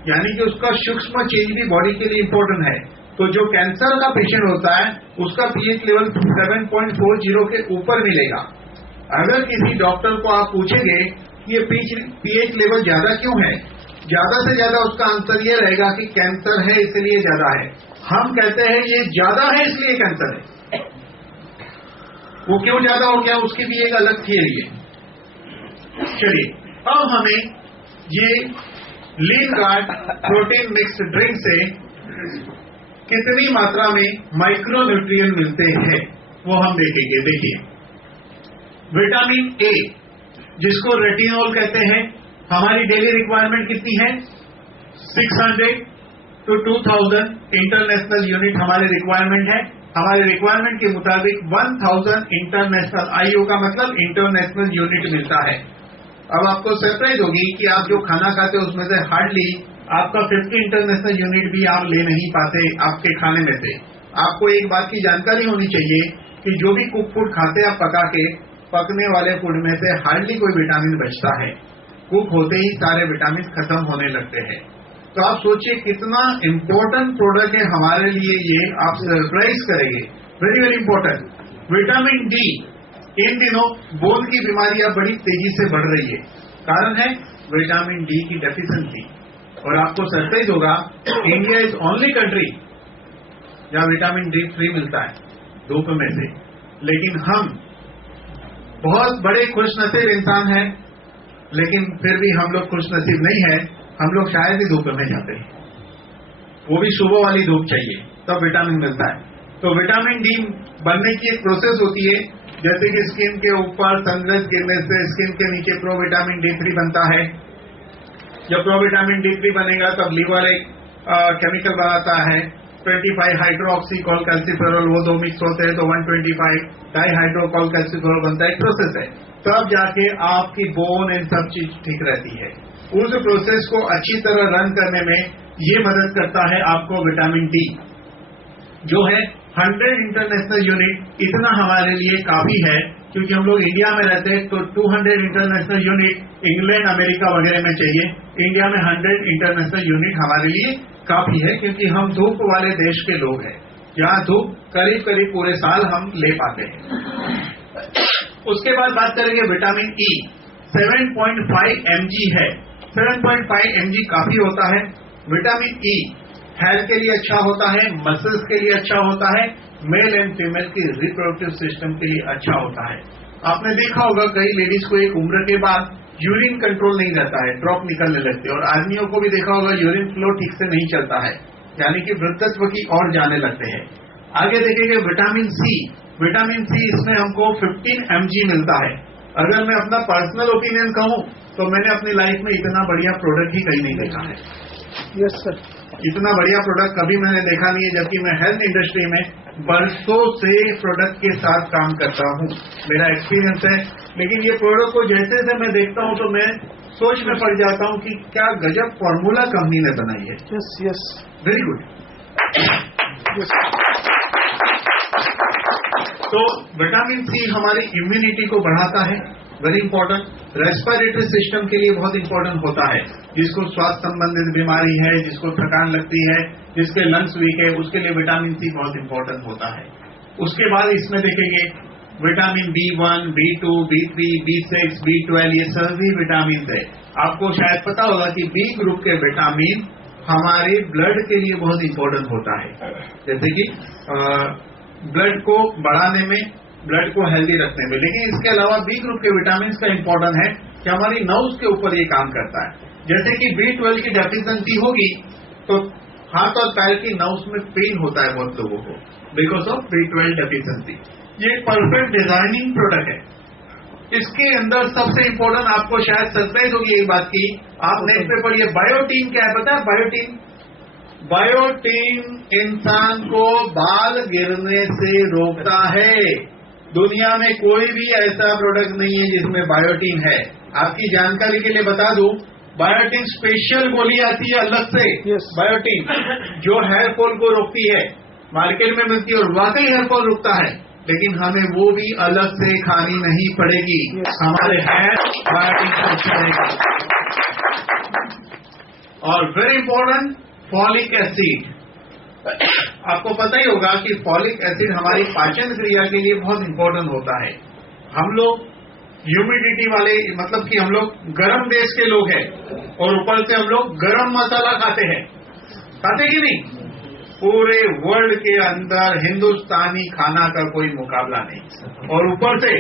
यानी कि उसका सूक्ष्म चेंज भी बॉडी के लिए इंपॉर्टेंट है। तो जो कैंसर का पेशेंट होता है उसका पीएच लेवल 7.40 के ऊपर मिलेगा। अगर किसी डॉक्टर को आप पूछेंगे कि ये पीएच लेवल ज्यादा क्यों है, ज्यादा से ज्यादा उसका आंसर ये रहेगा कि कैंसर है इसलिए ज्यादा है। हम कहते हैं ये ज्यादा है इसलिए कैंसर है। वो क्यों ज्यादा हो गया उसकी भी एक अलग थियरी है। चलिए अब हमें ये लिनगार्ड प्रोटीन मिक्स ड्रिंक से कितनी मात्रा में माइक्रोन्यूट्रिएंट मिलते हैं वो हम देखेंगे। देखिए विटामिन ए जिसको रेटिनॉल कहते हैं, हमारी डेली रिक्वायरमेंट कितनी है, 600 to 2000 इंटरनेशनल यूनिट हमारी रिक्वायरमेंट है। हमारे रिक्वायरमेंट के मुताबिक 1000 इंटरनेशनल, आईयू का मतलब इंटरनेशनल यूनिट मिलता है। अब आपको सरप्राइज होगी कि आप जो खाना खाते हो उसमें से हार्डली आपका 50 इंटरनेशनल यूनिट भी आप ले नहीं पाते आपके खाने में से। आपको एक बात की जानकारी होनी चाहिए कि जो भी कुक फूड खाते हैं आप पका के, पकने वाले फूड में से हार्डली कोई विटामिन बचता है। कुक होते ही सारे विटामिन खत्म होने लगते हैं। तो आप सोचिए कितना इंपॉर्टेंट प्रोडक्ट है हमारे लिए ये, आप सरप्राइज करेंगे। Very very important. Vitamin D इन दिनों बोन की बीमारी अब बड़ी तेजी से बढ़ रही है। कारण है विटामिन डी की डेफिशिएंसी। और आपको सरप्राइज होगा, इंडिया इज ओनली कंट्री जहां विटामिन डी फ्री मिलता है धूप में से। लेकिन हम बहुत बड़े खुशनसीब इंसान हैं, लेकिन फिर भी हम लोग खुशनसीब नहीं है। हम लोग शायद ही धूप में जाते हैं, वो भी सुबह वाली धूप चाहिए तब विटामिन मिलता है। तो विटामिन डी बनने की एक प्रोसेस होती है, जैसे कि स्किन के ऊपर सनलाइट गिरने से स्किन के नीचे प्रो विटामिन डी3 बनता है। जब प्रो विटामिन डी3 बनेगा तब लीवर एक केमिकल बनाता है 25 हाइड्रोक्सीकॉल कैल्सिफेरॉल, वो दो मिक्स होते हैं तो 125 डाईहाइड्रोकॉल कैल्सिफेरॉल बनता है। एक प्रोसेस है, तब जाके आपकी बोन एंड सब चीज ठीक रहती है। उस प्रोसेस को अच्छी तरह रन करने में ये मदद करता है आपको विटामिन डी, जो है 100 इंटरनेशनल यूनिट। इतना हमारे लिए काफी है, क्योंकि हम लोग इंडिया में रहते हैं तो 200 इंटरनेशनल यूनिट इंग्लैंड अमेरिका वगैरह में चाहिए। इंडिया में 100 इंटरनेशनल यूनिट हमारे लिए काफी है, क्योंकि हम धूप वाले देश के लोग हैं, जहां धूप करीब करीब पूरे साल हम ले पाते हैं। उसके बाद बात करेंगे विटामिन ई। 7.5 mg है। 7.5 mg काफी होता है। विटामिन ई हेल्थ के लिए अच्छा होता है, मसल्स के लिए अच्छा होता है, मेल एंड फीमेल की रिप्रोडक्टिव सिस्टम के लिए अच्छा होता है। आपने देखा होगा कई लेडीज को एक उम्र के बाद यूरिन कंट्रोल नहीं रहता है, ड्रॉप निकलने लगते हैं। और आदमियों को भी देखा होगा यूरिन फ्लो ठीक से नहीं चलता है, यानी कि वृद्धत्व की ओर जाने लगते हैं। आगे देखेंगे विटामिन सी। विटामिन सी इसमें हमको 15 mg मिलता है। अगर मैं अपना पर्सनल ओपिनियन कहूं तो मैंने अपनी लाइफ में इतना बढ़िया प्रोडक्ट ही कहीं नहीं देखा है। यस सर, इतना बढ़िया प्रोडक्ट कभी मैंने देखा नहीं है, जबकि मैं हेल्थ इंडस्ट्री में बरसों से प्रोडक्ट के साथ काम करता हूं, मेरा एक्सपीरियंस है। लेकिन ये प्रोडक्ट को जैसे जैसे मैं देखता हूं तो मैं सोच में पड़ जाता हूं कि क्या गजब फॉर्मूला कंपनी ने बनाई है। Yes yes, very good. तो विटामिन सी हमारी इम्यूनिटी को बढ़ाता है, वेरी इंपॉर्टेंट। रेस्पिरेटरी सिस्टम के लिए बहुत इंपॉर्टेंट होता है। जिसको स्वास्थ्य संबंधित बीमारी है, जिसको थकान लगती है, जिसके लंग्स वीक है, उसके लिए विटामिन सी बहुत इंपॉर्टेंट होता है। उसके बाद इसमें देखेंगे vitamin B1, B2, B3, B6, B12, ये सभी विटामिन है। आपको शायद पता होगा कि बी ग्रुप के विटामिन हमारे ब्लड के लिए बहुत इंपॉर्टेंट होता है, जैसे कि ब्लड को बढ़ाने में, ब्लड को हेल्दी रखने में। लेकिन इसके अलावा बी ग्रुप के विटामिन का इंपॉर्टेंट है कि हमारी नर्व्स के ऊपर ये काम करता है। जैसे कि B12 की डेफिशिएंसी होगी तो हाथ और पैर की नर्व्स में पेन होता है बहुत लोगों को, बिकॉज ऑफ B12 डेफिशिएंसी। ये परफेक्ट डिजाइनिंग प्रोडक्ट है। इसके अंदर सबसे इंपॉर्टेंट, आपको शायद सरप्राइज होगी ये बात की, आप नेट पे पढ़िए बायोटीन क्या है पता है? बायोटीन, बायोटीन इंसान को बाल गिरने से रोकता है। दुनिया में कोई भी ऐसा प्रोडक्ट नहीं है जिसमें बायोटीन है। आपकी जानकारी के लिए बता दूं, बायोटीन स्पेशल गोली आती है अलग से, बायोटीन जो हेयर फॉल को रोकती है, मार्केट में मिलती है और वाकई हेयर फॉल रुकता है। लेकिन हमें वो भी अलग से खानी नहीं पड़ेगी, हमारे हेयर बायोटीन से अच्छा रहेगा। और वेरी इंपॉर्टेंट, फॉलिक एसिड। आपको पता ही होगा कि फॉलिक एसिड हमारी पाचन क्रिया के लिए बहुत इंपॉर्टेंट होता है। हम लोग ह्यूमिडिटी वाले, मतलब कि हम लोग गर्म देश के लोग हैं और ऊपर से हम लोग गरम मसाला खाते हैं, खाते कि नहीं? पूरे वर्ल्ड के अंदर हिंदुस्तानी खाना का कोई मुकाबला नहीं। और ऊपर से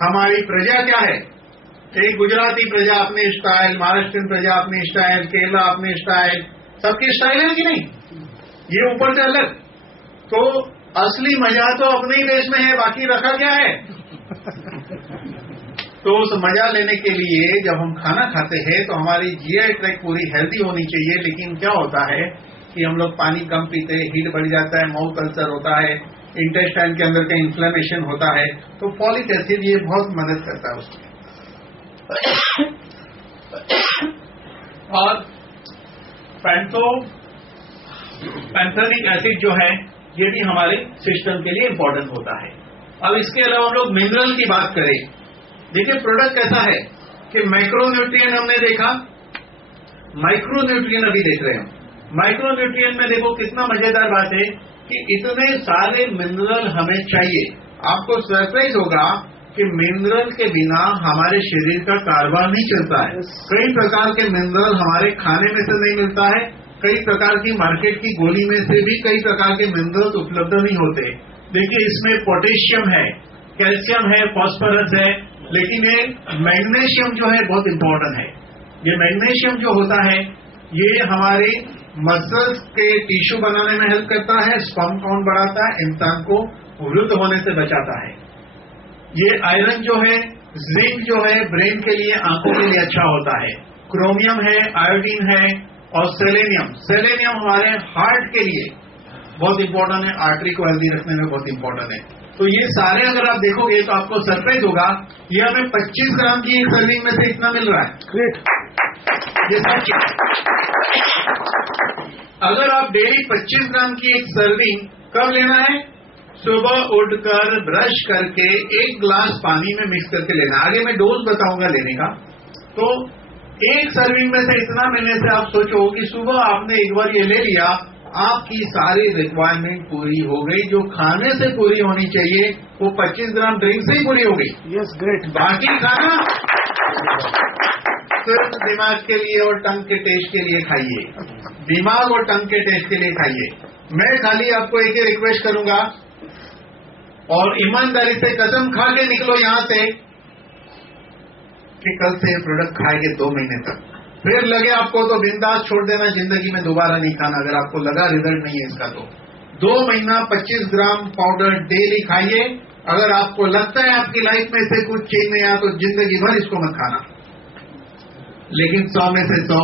हमारी प्रजा क्या है? एक गुजराती प्रजा अपने स्टाइल, महाराष्ट्र प्रजा अपने स्टाइल, केरला अपने स्टाइल, सबकी स्टाइल है कि नहीं? ये ऊपर से अलग। तो असली मजा तो अपने ही देश में है, बाकी रखा क्या है? तो उस मजा लेने के लिए जब हम खाना खाते हैं तो हमारी जीआई ट्रैक पूरी हेल्दी होनी चाहिए। लेकिन क्या होता है कि हम लोग पानी कम पीते हैं, हीट बढ़ जाता है, माउथ अल्सर होता है, इंटेस्टाइन के अंदर का इन्फ्लेमेशन होता है। तो फॉलिक एसिड ये बहुत मदद करता है उसमें। और पैंथोनिक एसिड जो है ये भी हमारे सिस्टम के लिए इंपॉर्टेंट होता है। अब इसके अलावा हम लोग मिनरल की बात करें, देखिए प्रोडक्ट ऐसा है कि माइक्रोन्यूट्रिएंट हमने देखा, माइक्रोन्यूट्रिएंट अभी देख रहे हैं। माइक्रोन्यूट्रिएंट में देखो कितना मजेदार बात है कि इतने सारे मिनरल हमें चाहिए। आपको सरप्राइज होगा कि मिनरल के बिना हमारे शरीर का कारोबार नहीं चलता है। कई प्रकार के मिनरल हमारे खाने में से नहीं मिलता है, कई प्रकार की मार्केट की गोली में से भी कई प्रकार के मिनरल्स उपलब्ध नहीं होते। देखिए, इसमें पोटेशियम है, कैल्शियम है, फास्फोरस है, लेकिन ये मैग्नीशियम जो है बहुत इंपॉर्टेंट है। ये मैग्नीशियम जो होता है ये हमारे मसल्स के टिश्यू बनाने में हेल्प करता है, स्पर्म काउंट बढ़ाता है, इंसान को वृद्ध होने से बचाता है। ये आयरन जो है, जिंक जो है ब्रेन के लिए, आंखों के लिए अच्छा होता है। क्रोमियम है, आयोडीन है और सेलेनियम। सेलेनियम हमारे हार्ट के लिए बहुत इंपॉर्टेंट है, आर्टरी को हेल्दी रखने में बहुत इंपॉर्टेंट है। तो ये सारे अगर आप देखोगे तो आपको सरप्राइज होगा, ये हमें 25 ग्राम की एक सर्विंग में से इतना मिल रहा है। ग्रेट। ये सच है। अगर आप डेली 25 ग्राम की एक सर्विंग कब लेना है? सुबह उठकर ब्रश करके 1 ग्लास पानी में मिक्स करके लेना। आगे मैं डोज बताऊंगा लेने का। तो एक सर्विंग में से इतना मिलने से आप सोचो कि सुबह आपने एक बार ये ले लिया, आपकी सारी रिक्वायरमेंट पूरी हो गई। जो खाने से पूरी होनी चाहिए वो 25 ग्राम ड्रिंक से ही पूरी हो गई। Yes, great. बाकी खाना सिर्फ दिमाग के लिए और टंग के टेस्ट के लिए खाइए, दिमाग और टंग के टेस्ट के लिए खाइए। मैं खाली आपको एक ही रिक्वेस्ट करूंगा और ईमानदारी से कसम खा के निकलो यहां से कि कल से ये प्रोडक्ट खाएंगे 2 महीने तक, फिर लगे आपको तो बिंदास छोड़ देना, जिंदगी में दोबारा नहीं खाना। अगर आपको लगा रिजल्ट नहीं है इसका तो 2 महीना 25 ग्राम पाउडर डेली खाइए। अगर आपको लगता है आपकी लाइफ में से कुछ चेंज नहीं आया तो जिंदगी भर इसको मत खाना। लेकिन 100 में से 100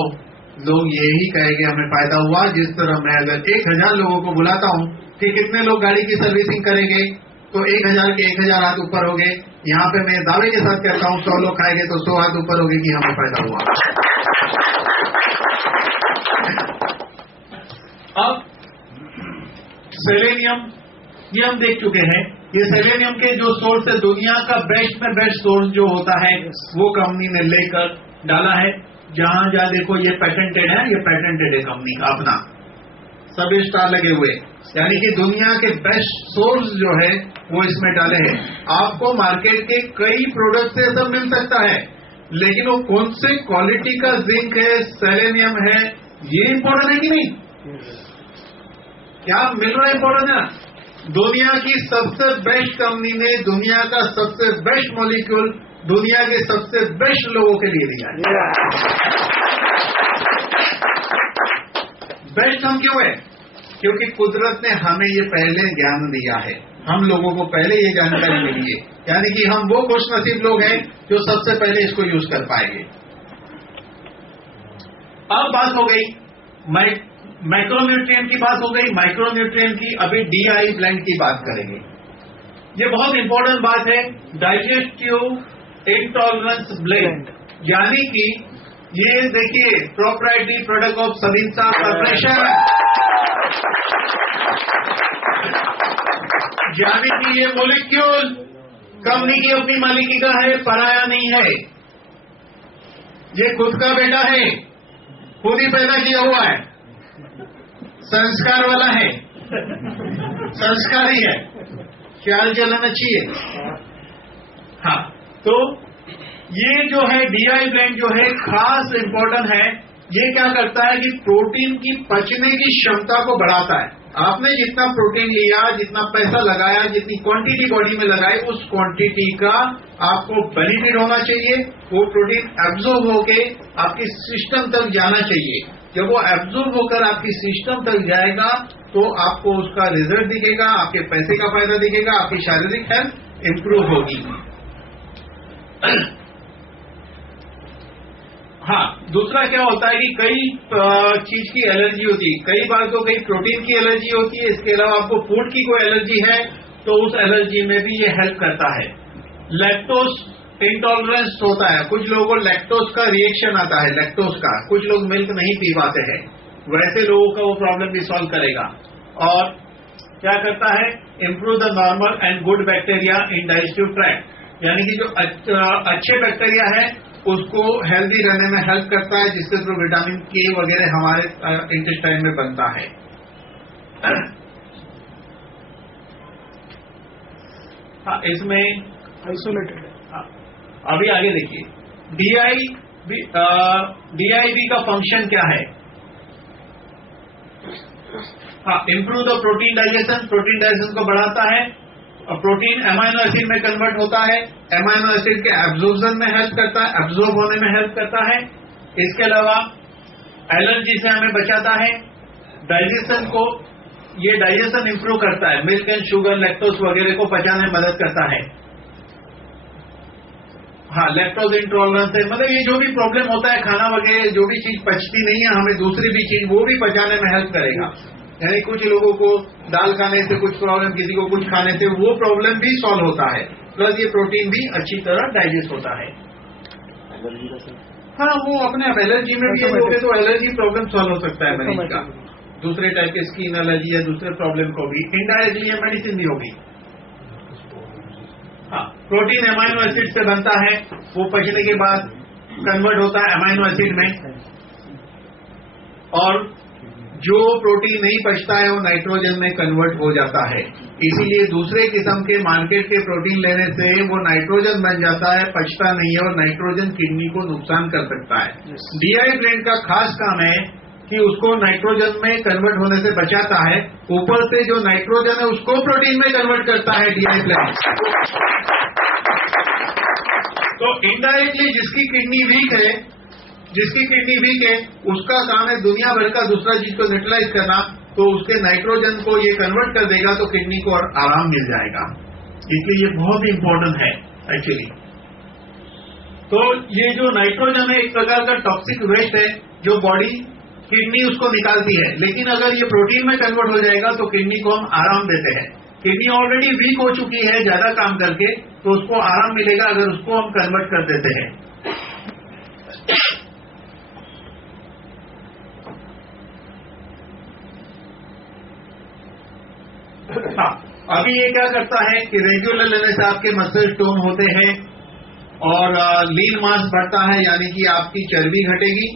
लोग यही कहेंगे हमें फायदा हुआ। जिस तरह मैं अगर 1000 लोगों को बुलाता हूं कि कितने लोग गाड़ी की सर्विसिंग करेंगे तो 1000 के 1000 हाथ ऊपर हो गए। यहाँ पे मैं दावे के साथ कहता हूं 100 लोग खाएंगे तो 100 हाथ ऊपर हो गए कि हमें फायदा हुआ। अब सेलेनियम ये हम देख चुके हैं। ये सेलेनियम के जो सोर्स है, दुनिया का बेस्ट में बेस्ट सोर्स जो होता है वो कंपनी ने लेकर डाला है। जहां जहां देखो ये पेटेंटेड है, ये पेटेंटेड है कंपनी का अपना, सभी स्टार लगे हुए। यानी कि दुनिया के बेस्ट सोर्स जो है वो इसमें डाले हैं। आपको मार्केट के कई प्रोडक्ट से सब मिल सकता है, लेकिन वो कौन से क्वालिटी का जिंक है, सेलेनियम है, ये इंपॉर्टेंट है कि नहीं? क्या मिल रहा है इंपॉर्टेंट है। दुनिया की सबसे बेस्ट कंपनी ने दुनिया का सबसे बेस्ट मॉलिक्यूल दुनिया के सबसे बेस्ट लोगों के लिए दिया है। बेस्ट हम क्यों है? क्योंकि कुदरत ने हमें ये पहले ज्ञान दिया है, हम लोगों को पहले ये जानकारी मिली है। यानी कि हम वो खुशनसीब लोग हैं जो सबसे पहले इसको यूज कर पाएंगे। अब बात हो गई मैक्रोन्यूट्रिएंट की बात हो गई, माइक्रोन्यूट्रिएंट की। अभी DI ब्लेंड की बात करेंगे। ये बहुत इंपॉर्टेंट बात है, डाइजेस्टिव इंटॉलरेंस ब्लेंड। यानी कि ये देखिए प्रोप्राइटरी प्रोडक्ट ऑफ सबिंसा कॉर्पोरेशन, यानी कि ये मॉलिक्यूल कंपनी की अपनी मालिकी का है, पराया नहीं है। ये खुद का बेटा है, खुद ही पैदा किया हुआ है, संस्कार वाला है, संस्कारी है, ख्याल चलाना चाहिए। हाँ, तो ये जो है DI ब्लेंड जो है खास इंपॉर्टेंट है। ये क्या करता है कि प्रोटीन की पचने की क्षमता को बढ़ाता है। आपने जितना प्रोटीन लिया, जितना पैसा लगाया, जितनी क्वांटिटी बॉडी में लगाई, उस क्वांटिटी का आपको बेनिफिट होना चाहिए। वो प्रोटीन एब्जॉर्ब होके आपकी सिस्टम तक जाना चाहिए। जब वो एब्जॉर्ब होकर आपकी सिस्टम तक जाएगा तो आपको उसका रिजल्ट दिखेगा, आपके पैसे का फायदा दिखेगा, आपकी शारीरिक हेल्थ इंप्रूव होगी। हाँ, दूसरा क्या होता है कि कई चीज की एलर्जी होती है। कई बार तो कई प्रोटीन की एलर्जी होती है, इसके अलावा आपको फूड की कोई एलर्जी है तो उस एलर्जी में भी ये हेल्प करता है। लैक्टोज इंटॉलरेंस होता है, कुछ लोगों को लैक्टोज का रिएक्शन आता है, लैक्टोज का। कुछ लोग मिल्क नहीं पी पाते हैं, वैसे लोगों का वो प्रॉब्लम भी सॉल्व करेगा। और क्या करता है, improve the normal and good bacteria in digestive tract. यानी कि जो अच्छे बैक्टीरिया है उसको हेल्दी रहने में हेल्प करता है, जिसके थ्रू विटामिन के वगैरह हमारे इंटेस्टाइन में बनता है। हाँ, इसमें आइसोलेटेड है। अभी आगे देखिए, DIB का फंक्शन क्या है? Improve the protein digestion, protein digestion को बढ़ाता है, और प्रोटीन एमाइनो एसिड में कन्वर्ट होता है, एमाइनो एसिड के एब्जॉर्प्शन में हेल्प करता है, एब्जॉर्ब होने में हेल्प करता है। इसके अलावा एलर्जी से हमें बचाता है, डाइजेशन को, ये डाइजेशन इंप्रूव करता है, मिल्क एंड शुगर, लैक्टोज वगैरह को पचाने में मदद करता है। लैक्टोज इंटॉलरेंस है, मतलब ये जो भी प्रॉब्लम होता है खाना वगैरह, जो भी चीज पचती नहीं है हमें दूसरी भी चीज, वो भी पचाने में हेल्प करेगा। यानी कुछ लोगों को दाल खाने से कुछ प्रॉब्लम, किसी को कुछ खाने से वो प्रॉब्लम भी सॉल्व होता है, प्लस ये प्रोटीन भी अच्छी तरह डाइजेस्ट होता है। वो अपने आप एलर्जी में भी लोगे तो एलर्जी प्रॉब्लम सॉल्व हो सकता है मरीज का, दूसरे टाइप के स्किन एलर्जी या दूसरे प्रॉब्लम को भी इनडायरेक्टली ये मेडिसिन भी होगी। प्रोटीन एमाइनो एसिड से बनता है, वो पचने के बाद कन्वर्ट होता है एमाइनो एसिड में, और जो प्रोटीन नहीं पचता है वो नाइट्रोजन में कन्वर्ट हो जाता है। इसीलिए दूसरे किस्म के मार्केट के प्रोटीन लेने से वो नाइट्रोजन बन जाता है, पचता नहीं है, और नाइट्रोजन किडनी को नुकसान कर सकता है। DI ब्लेंड का खास काम है कि उसको नाइट्रोजन में कन्वर्ट होने से बचाता है, ऊपर से जो नाइट्रोजन है उसको प्रोटीन में कन्वर्ट करता है DI ब्लेंड। तो इनडायरेक्टली जिसकी किडनी वीक है उसका काम है दुनिया भर का दूसरा चीज को न्यूट्रलाइज करना, तो उसके नाइट्रोजन को ये कन्वर्ट कर देगा तो किडनी को और आराम मिल जाएगा। इसलिए ये बहुत इंपॉर्टेंट है एक्चुअली। तो ये जो नाइट्रोजन है एक प्रकार का टॉक्सिक वेस्ट है जो बॉडी, किडनी उसको निकालती है, लेकिन अगर ये प्रोटीन में कन्वर्ट हो जाएगा तो किडनी को हम आराम देते हैं। किडनी ऑलरेडी वीक हो चुकी है ज्यादा काम करके, तो उसको आराम मिलेगा अगर उसको हम कन्वर्ट कर देते हैं। अभी ये क्या करता है कि रेगुलर लेने से आपके मसल टोन होते हैं और लीन मास बढ़ता है, यानी कि आपकी चर्बी घटेगी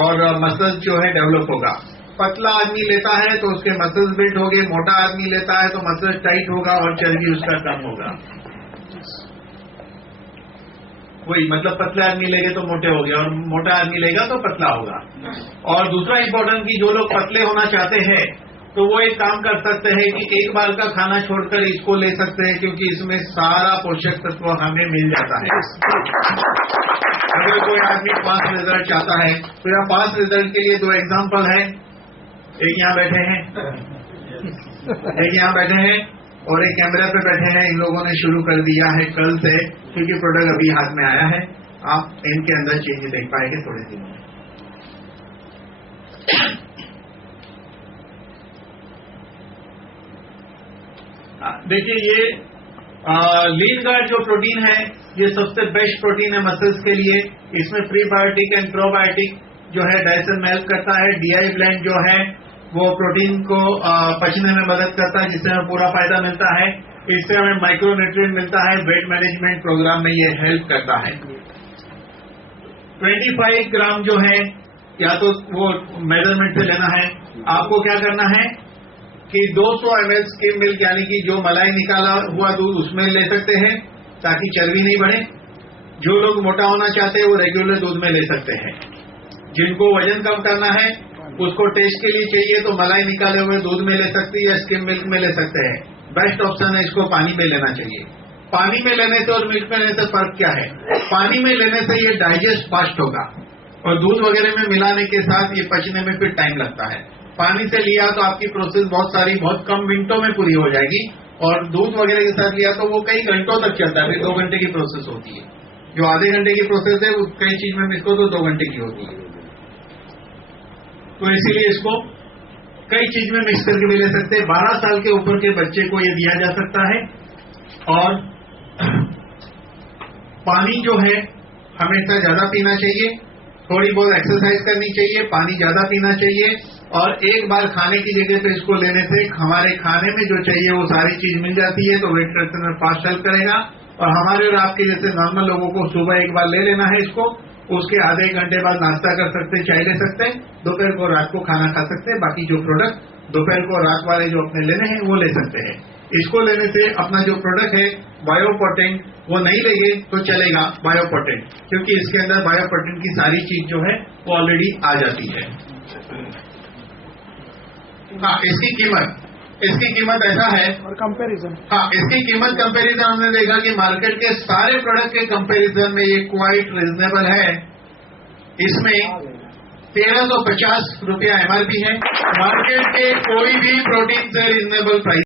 और मसल जो है डेवलप होगा। पतला आदमी लेता है तो उसके मसल्स बिल्ड होंगे, मोटा आदमी लेता है तो मसल टाइट होगा और चर्बी उसका कम होगा। वही मतलब पतले आदमी लेंगे तो मोटे हो गए और मोटा आदमी लेगा तो पतला होगा। और दूसरा इंपॉर्टेंट कि जो लोग पतले होना चाहते हैं तो वो एक काम कर सकते हैं कि एक बार का खाना छोड़कर इसको ले सकते हैं, क्योंकि इसमें सारा पोषक तत्व हमें मिल जाता है। अगर कोई आदमी फास्ट रिजल्ट चाहता है तो यहाँ फास्ट रिजल्ट के लिए 2 एग्जाम्पल है, एक यहाँ बैठे हैं और एक कैमरा पे बैठे हैं। इन लोगों ने शुरू कर दिया है कल से, क्योंकि प्रोडक्ट अभी हाथ में आया है। आप इनके अंदर चेंज देख पाएंगे थोड़े दिनों में। देखिए ये लीन गार्ड जो प्रोटीन है ये सबसे बेस्ट प्रोटीन है मसल्स के लिए। इसमें प्रीबायोटिक एंड प्रोबायोटिक जो है डाइजेशन में हेल्प करता है। DI ब्लेंड जो है वो प्रोटीन को पचने में मदद करता है, जिससे हमें पूरा फायदा मिलता है। इससे हमें माइक्रोन्यूट्रिएंट मिलता है। वेट मैनेजमेंट प्रोग्राम में ये हेल्प करता है। 25 ग्राम जो है या तो वो मेजरमेंट से लेना है। आपको क्या करना है कि 200 ml स्किम मिल्क, यानी कि जो मलाई निकाला हुआ दूध उसमें ले सकते हैं ताकि चर्बी नहीं बढ़े। जो लोग मोटा होना चाहते हैं वो रेगुलर दूध में ले सकते हैं। जिनको वजन कम करना है उसको टेस्ट के लिए चाहिए तो मलाई निकाले हुए दूध में ले सकते हैं या स्किम मिल्क में ले सकते हैं। बेस्ट ऑप्शन है इसको पानी में लेना चाहिए। पानी में लेने से और मिल्क में लेने से फर्क क्या है? पानी में लेने से ये डाइजेस्ट फास्ट होगा और दूध वगैरह में मिलाने के साथ ये पचने में फिर टाइम लगता है। पानी से लिया तो आपकी प्रोसेस बहुत कम मिनटों में पूरी हो जाएगी, और दूध वगैरह के साथ लिया तो वो कई घंटों तक चलता है। फिर 2 घंटे की प्रोसेस होती है। जो आधे घंटे की प्रोसेस है वो कई चीज में इसको तो 2 घंटे की होती है। तो इसीलिए इसको कई चीज में मिक्स करके भी ले सकते हैं। 12 साल के ऊपर के बच्चे को ये दिया जा सकता है। और पानी जो है हमेशा ज्यादा पीना चाहिए, थोड़ी बहुत एक्सरसाइज करनी चाहिए, पानी ज्यादा पीना चाहिए। और एक बार खाने की जगह पे इसको लेने से हमारे खाने में जो चाहिए वो सारी चीज मिल जाती है, तो वेट रिडक्शन में फास्ट हेल्प करेगा। और हमारे और आपके जैसे नॉर्मल लोगों को सुबह एक बार ले लेना है इसको, उसके आधे घंटे बाद नाश्ता कर सकते, चाय ले सकते, दोपहर को रात को खाना खा सकते हैं। बाकी जो प्रोडक्ट दोपहर को रात वाले जो अपने लेने हैं वो ले सकते हैं। इसको लेने से अपना जो प्रोडक्ट है बायोपोटेंट वो नहीं लेंगे तो चलेगा बायोपोटेंट, क्योंकि इसके अंदर बायोपोटेंट की सारी चीज जो है वो ऑलरेडी आ जाती है। हाँ, इसकी कीमत ऐसा है और कंपैरिजन। हाँ, इसकी कीमत कंपैरिजन हमने देखा कि मार्केट के सारे प्रोडक्ट के कंपैरिजन में ये क्वाइट रिजनेबल है। इसमें 1350 रुपया MRP है। मार्केट के कोई भी प्रोटीन से रिजनेबल प्राइस